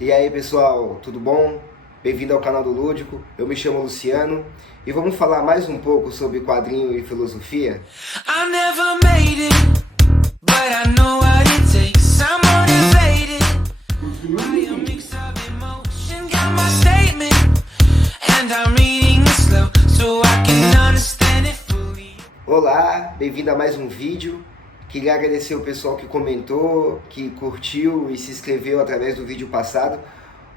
E aí pessoal, tudo bom? Bem-vindo ao canal do Lúdico, eu me chamo Luciano e vamos falar mais um pouco sobre quadrinho e filosofia? I never made it, but I know what it takes. I'm motivated by a mix of emotion. Got my statement, and I'm reading it slow so I can understand it fully. Olá, bem-vindo a mais um vídeo. Queria agradecer o pessoal que comentou, que curtiu e se inscreveu através do vídeo passado.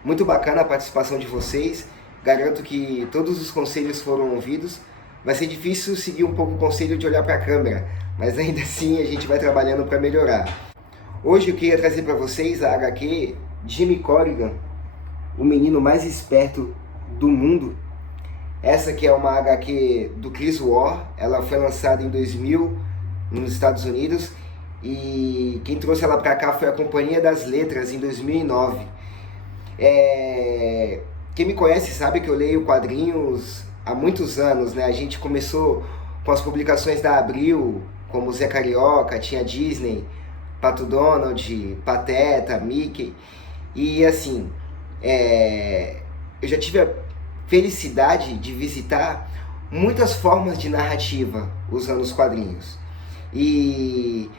Muito bacana a participação de vocês. Garanto que todos os conselhos foram ouvidos. Vai ser difícil seguir um pouco o conselho de olhar para a câmera, mas ainda assim a gente vai trabalhando para melhorar. Hoje eu queria trazer para vocês a HQ Jimmy Corrigan, o menino mais esperto do mundo. Essa que é uma HQ do Chris Ware, ela foi lançada em 2000 nos Estados Unidos e quem trouxe ela para cá foi a Companhia das Letras em 2009. Quem me conhece sabe que eu leio quadrinhos há muitos anos, né? A gente começou com as publicações da Abril, como Zé Carioca, tinha Disney, Pato Donald, Pateta, Mickey. E assim, eu já tive a felicidade de visitar muitas formas de narrativa usando os quadrinhos. E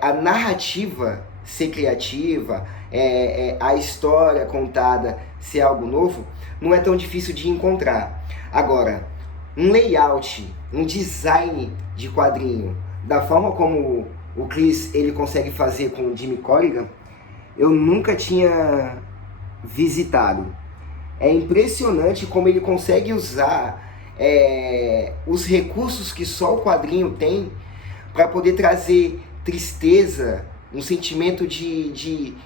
a narrativa ser criativa, a história contada ser algo novo, não é tão difícil de encontrar. Agora, um layout, um design de quadrinho, da forma como o Chris ele consegue fazer com o Jimmy Corrigan, eu nunca tinha visitado. É impressionante como ele consegue usar os recursos que só o quadrinho tem para poder trazer tristeza, um sentimento de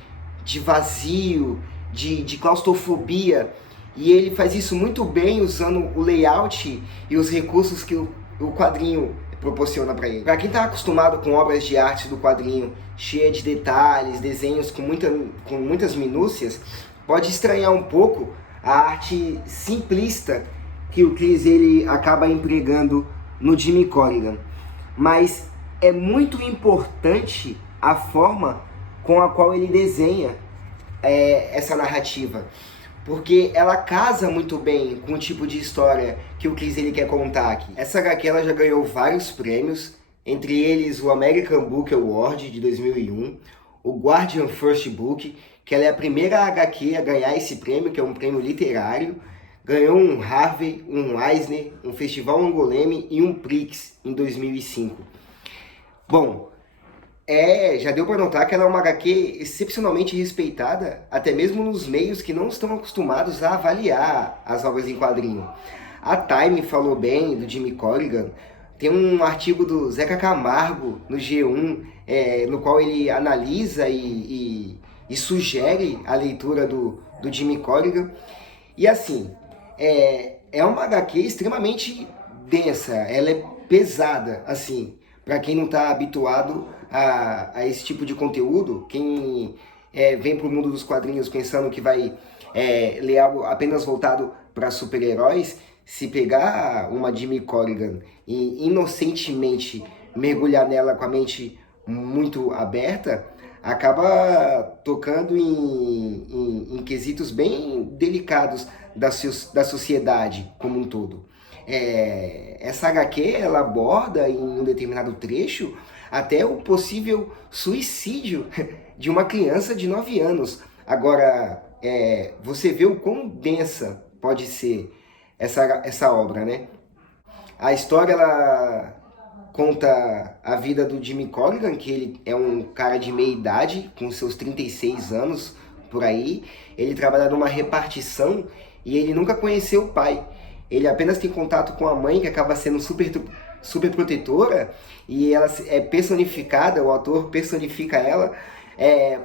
vazio, de claustrofobia. E ele faz isso muito bem usando o layout e os recursos que o quadrinho proporciona para ele. Para quem está acostumado com obras de arte do quadrinho, cheia de detalhes, desenhos com muitas minúcias, pode estranhar um pouco a arte simplista que o Chris ele acaba empregando no Jimmy Corrigan. Mas é muito importante a forma com a qual ele desenha essa narrativa, porque ela casa muito bem com o tipo de história que o Chris ele quer contar aqui. Essa HQ ela já ganhou vários prêmios, entre eles o American Book Award de 2001, o Guardian First Book, que ela é a primeira HQ a ganhar esse prêmio, que é um prêmio literário. Ganhou um Harvey, um Eisner, um Festival Angoleme e um Prix em 2005. Bom, já deu para notar que ela é uma HQ excepcionalmente respeitada, até mesmo nos meios que não estão acostumados a avaliar as obras em quadrinho. A Time falou bem do Jimmy Corrigan, tem um artigo do Zeca Camargo no G1, no qual ele analisa e sugere a leitura do Jimmy Corrigan. E assim, é uma HQ extremamente densa, ela é pesada, assim, para quem não está habituado a esse tipo de conteúdo, quem vem para o mundo dos quadrinhos pensando que vai ler algo apenas voltado para super-heróis, se pegar uma Jimmy Corrigan e inocentemente mergulhar nela com a mente muito aberta, acaba tocando em quesitos bem delicados da sociedade como um todo. Essa HQ ela aborda em um determinado trecho até o possível suicídio de uma criança de 9 anos. Agora, você vê o quão densa pode ser essa obra, né? A história ela conta a vida do Jimmy Corrigan, que ele é um cara de meia idade, com seus 36 anos por aí. Ele trabalha numa repartição e ele nunca conheceu o pai. Ele apenas tem contato com a mãe, que acaba sendo super protetora, e ela é personificada, o autor personifica ela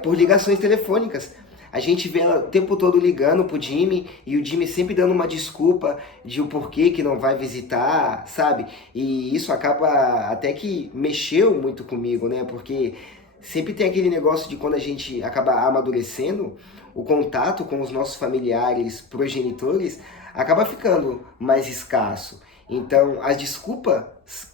por ligações telefônicas. A gente vê ela o tempo todo ligando pro Jimmy, e o Jimmy sempre dando uma desculpa de o porquê que não vai visitar, sabe? E isso acaba até que mexeu muito comigo, né? Porque sempre tem aquele negócio de quando a gente acaba amadurecendo, o contato com os nossos familiares progenitores acaba ficando mais escasso. Então, a desculpa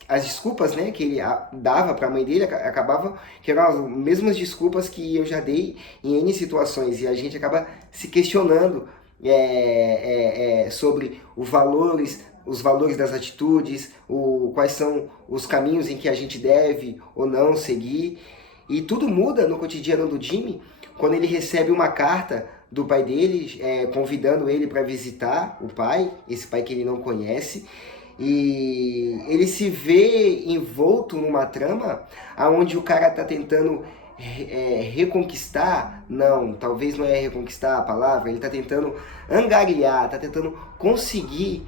as desculpas, né, que ele dava para a mãe dele acabavam que eram as mesmas desculpas que eu já dei em N situações, e a gente acaba se questionando sobre os valores das atitudes, quais são os caminhos em que a gente deve ou não seguir. E tudo muda no cotidiano do Jimmy quando ele recebe uma carta do pai dele, convidando ele para visitar o pai, esse pai que ele não conhece. E ele se vê envolto numa trama onde o cara está tentando reconquistar, não, talvez não é reconquistar a palavra, ele está tentando angariar, está tentando conseguir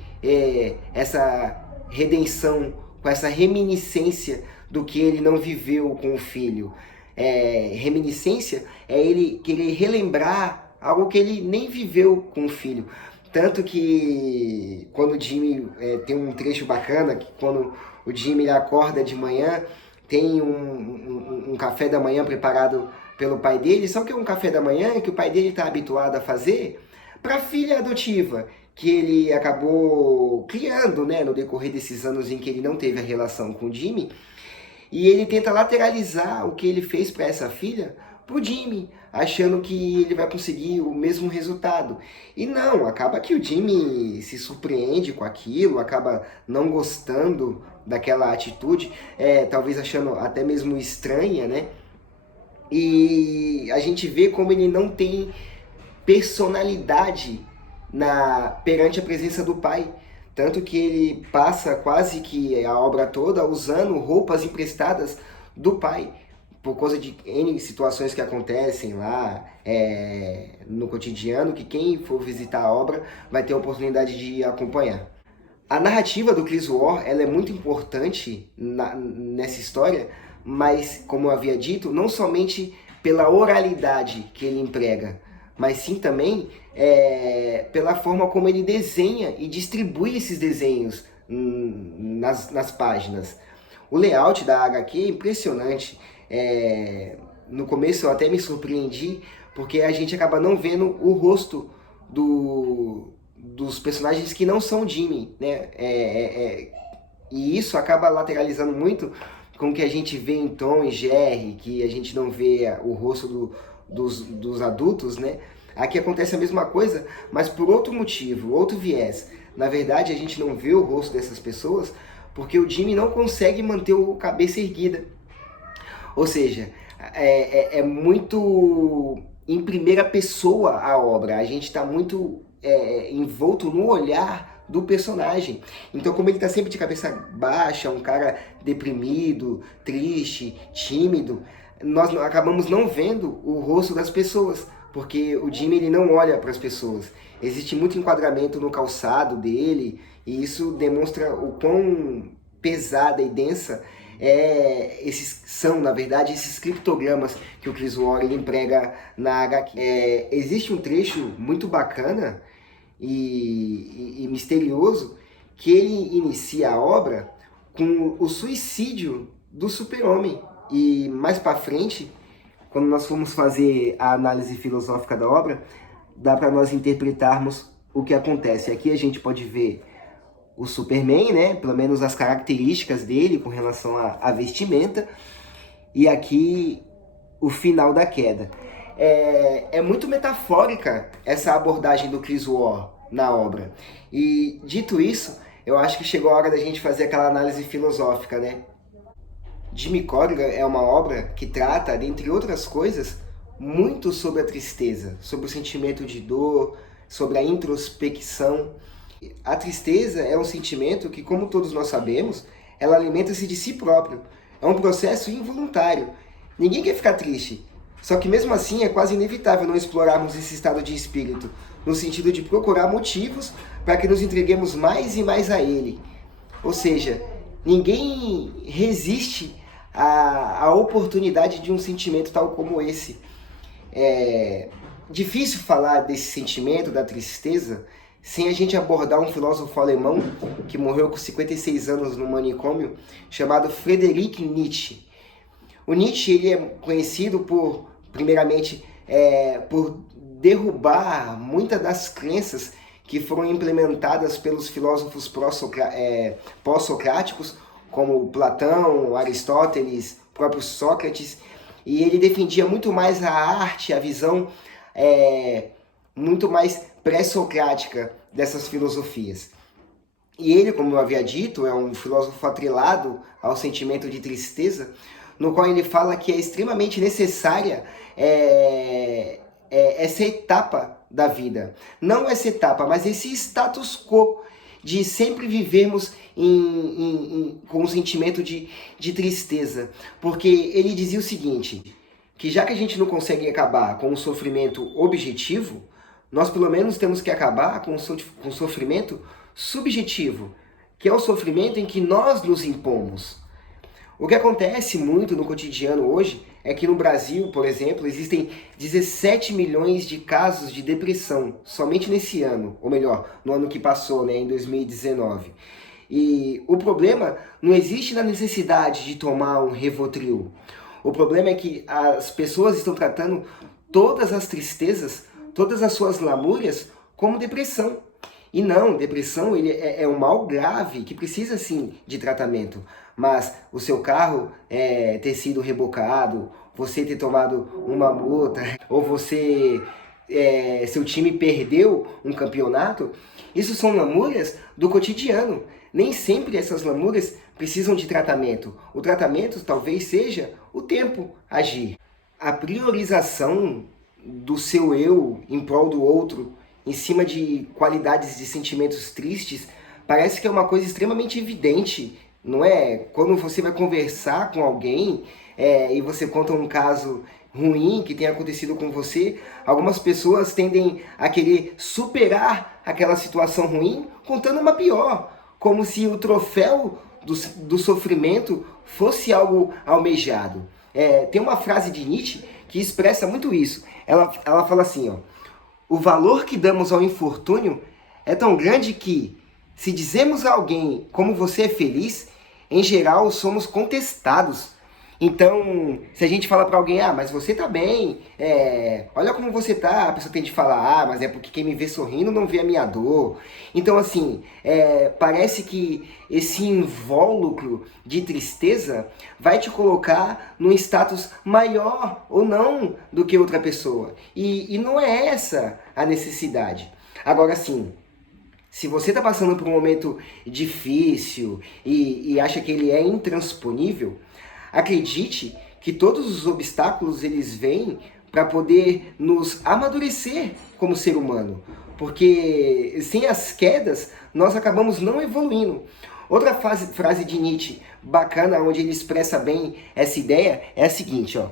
essa redenção, com essa reminiscência do que ele não viveu com o filho. Reminiscência é ele querer relembrar algo que ele nem viveu com o filho. Tanto que quando o Jimmy tem um trecho bacana, que quando o Jimmy acorda de manhã, tem um café da manhã preparado pelo pai dele, só que é um café da manhã que o pai dele está habituado a fazer para a filha adotiva, que ele acabou criando, né, no decorrer desses anos em que ele não teve a relação com o Jimmy, e ele tenta lateralizar o que ele fez para essa filha pro Jimmy, achando que ele vai conseguir o mesmo resultado. E não, acaba que o Jimmy se surpreende com aquilo, acaba não gostando daquela atitude, talvez achando até mesmo estranha, né? E a gente vê como ele não tem personalidade perante a presença do pai. Tanto que ele passa quase que a obra toda usando roupas emprestadas do pai, por causa de N situações que acontecem lá no cotidiano, que quem for visitar a obra vai ter a oportunidade de acompanhar. A narrativa do Chris War, ela é muito importante nessa história, mas, como eu havia dito, não somente pela oralidade que ele emprega, mas sim também pela forma como ele desenha e distribui esses desenhos nas páginas. O layout da HQ é impressionante. No começo eu até me surpreendi, porque a gente acaba não vendo o rosto dos personagens que não são Jimmy, né? E isso acaba lateralizando muito com o que a gente vê em Tom e Jerry, que a gente não vê o rosto dos adultos, né? Aqui acontece a mesma coisa, mas por outro motivo, outro viés. Na verdade, a gente não vê o rosto dessas pessoas porque o Jimmy não consegue manter a cabeça erguida. Ou seja, é muito em primeira pessoa a obra. A gente está muito envolto no olhar do personagem. Então, como ele está sempre de cabeça baixa, um cara deprimido, triste, tímido, nós acabamos não vendo o rosto das pessoas, porque o Jimmy ele não olha para as pessoas. Existe muito enquadramento no calçado dele, e isso demonstra o quão pesada e densa são, na verdade, esses criptogramas que o Chris War ele emprega na HQ. Existe um trecho muito bacana e misterioso que ele inicia a obra com o suicídio do Super-Homem. E mais para frente, quando nós formos fazer a análise filosófica da obra, dá para nós interpretarmos o que acontece. Aqui a gente pode ver o Superman, né? Pelo menos as características dele com relação à vestimenta, e aqui o final da queda. É muito metafórica essa abordagem do Chris War na obra. E dito isso, eu acho que chegou a hora da gente fazer aquela análise filosófica, né? Jimmy Corrigan é uma obra que trata, dentre outras coisas, muito sobre a tristeza, sobre o sentimento de dor, sobre a introspecção. A tristeza é um sentimento que, como todos nós sabemos, ela alimenta-se de si próprio. É um processo involuntário. Ninguém quer ficar triste. Só que mesmo assim é quase inevitável não explorarmos esse estado de espírito, no sentido de procurar motivos para que nos entreguemos mais e mais a ele. Ou seja, ninguém resiste à oportunidade de um sentimento tal como esse. É difícil falar desse sentimento, da tristeza, sem a gente abordar um filósofo alemão que morreu com 56 anos no manicômio, chamado Friedrich Nietzsche. O Nietzsche ele é conhecido primeiramente, por derrubar muitas das crenças que foram implementadas pelos filósofos pós-socráticos, como Platão, Aristóteles, próprio Sócrates, e ele defendia muito mais a arte, a visão muito mais pré-socrática dessas filosofias. E ele, como eu havia dito, é um filósofo atrelado ao sentimento de tristeza, no qual ele fala que é extremamente necessária essa etapa da vida. Não essa etapa, mas esse status quo de sempre vivermos com um sentimento de tristeza. Porque ele dizia o seguinte, que já que a gente não consegue acabar com um sofrimento objetivo, nós pelo menos temos que acabar com um sofrimento subjetivo, que é o sofrimento em que nós nos impomos. O que acontece muito no cotidiano hoje é que no Brasil, por exemplo, existem 17 milhões de casos de depressão somente nesse ano, ou melhor, no ano que passou, né, em 2019. E o problema não existe na necessidade de tomar um Rivotril. O problema é que as pessoas estão tratando todas as tristezas, todas as suas lamúrias como depressão. E não, depressão é um mal grave que precisa sim de tratamento. Mas o seu carro ter sido rebocado, você ter tomado uma multa, ou seu time perdeu um campeonato, isso são lamúrias do cotidiano. Nem sempre essas lamúrias precisam de tratamento. O tratamento talvez seja o tempo agir. A priorização do seu eu em prol do outro, em cima de qualidades de sentimentos tristes, parece que é uma coisa extremamente evidente, não é? Quando você vai conversar com alguém e você conta um caso ruim que tenha acontecido com você, algumas pessoas tendem a querer superar aquela situação ruim contando uma pior, como se o troféu do sofrimento fosse algo almejado. Tem uma frase de Nietzsche que expressa muito isso. Ela fala assim, ó, o valor que damos ao infortúnio é tão grande que, se dizemos a alguém como você é feliz, em geral somos contestados. Então, se a gente fala para alguém, mas você tá bem, olha como você tá, a pessoa tem de falar, mas é porque quem me vê sorrindo não vê a minha dor. Então, assim, parece que esse invólucro de tristeza vai te colocar num status maior ou não do que outra pessoa. E não é essa a necessidade. Agora, sim, se você está passando por um momento difícil e acha que ele é intransponível, acredite que todos os obstáculos eles vêm para poder nos amadurecer como ser humano, porque sem as quedas nós acabamos não evoluindo. Outra frase de Nietzsche bacana, onde ele expressa bem essa ideia, é a seguinte, ó: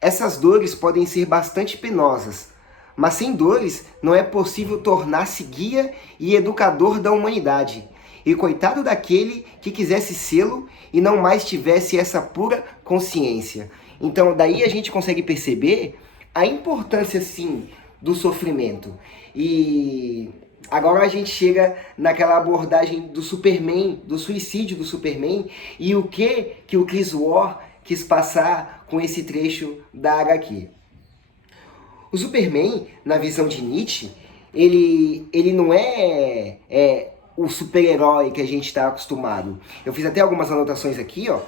essas dores podem ser bastante penosas, mas sem dores não é possível tornar-se guia e educador da humanidade. E coitado daquele que quisesse sê-lo e não mais tivesse essa pura consciência. Então daí a gente consegue perceber a importância sim do sofrimento. E agora a gente chega naquela abordagem do Superman, do suicídio do Superman, e o que o Chris Ware quis passar com esse trecho da HQ. O Superman, na visão de Nietzsche, ele não é o super-herói que a gente está acostumado. Eu fiz até algumas anotações aqui, ó.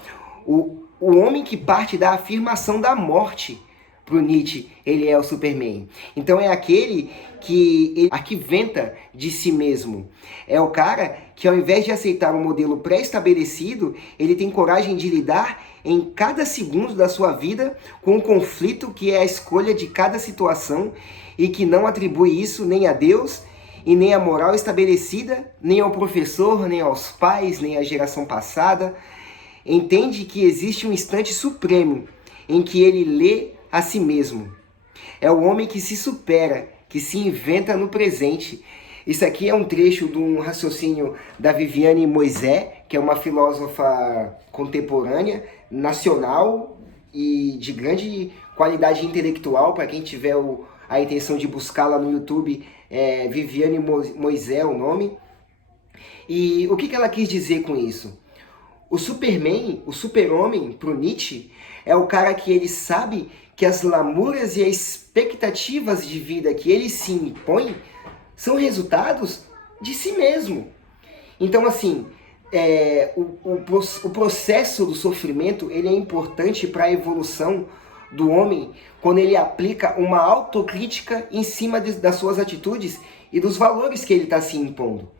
O homem que parte da afirmação da morte, para o Nietzsche, ele é o Superman. Então é aquele que arquiventa de si mesmo. É o cara que, ao invés de aceitar um modelo pré-estabelecido, ele tem coragem de lidar em cada segundo da sua vida com um conflito que é a escolha de cada situação e que não atribui isso nem a Deus e nem à moral estabelecida, nem ao professor, nem aos pais, nem à geração passada. Entende que existe um instante supremo em que ele lê a si mesmo. É o homem que se supera, que se inventa no presente. Isso aqui é um trecho de um raciocínio da Viviane Moisés, que é uma filósofa contemporânea, nacional e de grande qualidade intelectual. Para quem tiver a intenção de buscá-la no YouTube, Viviane Moisés é o nome. E o que ela quis dizer com isso? O Superman, o super-homem, para o Nietzsche, é o cara que ele sabe que as lamúrias e as expectativas de vida que ele se impõe são resultados de si mesmo. Então, assim, o processo do sofrimento ele é importante para a evolução do homem quando ele aplica uma autocrítica em cima das suas atitudes e dos valores que ele está se impondo.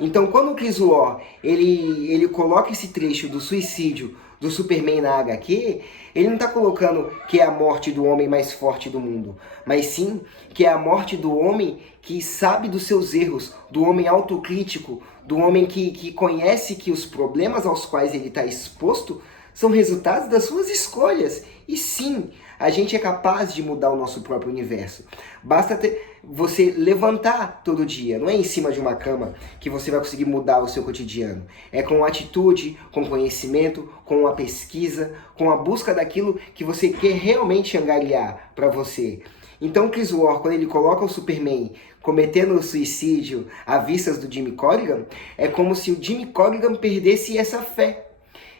Então, quando o Chris Ware, ele coloca esse trecho do suicídio do Superman na HQ, ele não está colocando que é a morte do homem mais forte do mundo, mas sim que é a morte do homem que sabe dos seus erros, do homem autocrítico, do homem que conhece que os problemas aos quais ele está exposto são resultados das suas escolhas. E sim, a gente é capaz de mudar o nosso próprio universo. Basta você levantar todo dia. Não é em cima de uma cama que você vai conseguir mudar o seu cotidiano. É com atitude, com conhecimento, com a pesquisa, com a busca daquilo que você quer realmente angariar para você. Então o Chris Ware, quando ele coloca o Superman cometendo o suicídio à vistas do Jimmy Corrigan, é como se o Jimmy Corrigan perdesse essa fé.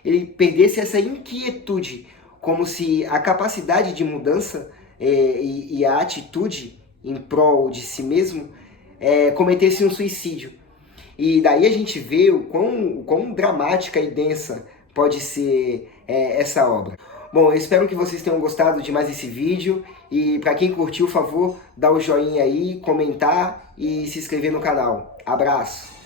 Ele perdesse essa inquietude, como se a capacidade de mudança e a atitude em prol de si mesmo cometesse um suicídio. E daí a gente vê o quão dramática e densa pode ser essa obra. Bom, eu espero que vocês tenham gostado de mais esse vídeo. E para quem curtiu, por favor, dá o joinha aí, comentar e se inscrever no canal. Abraço!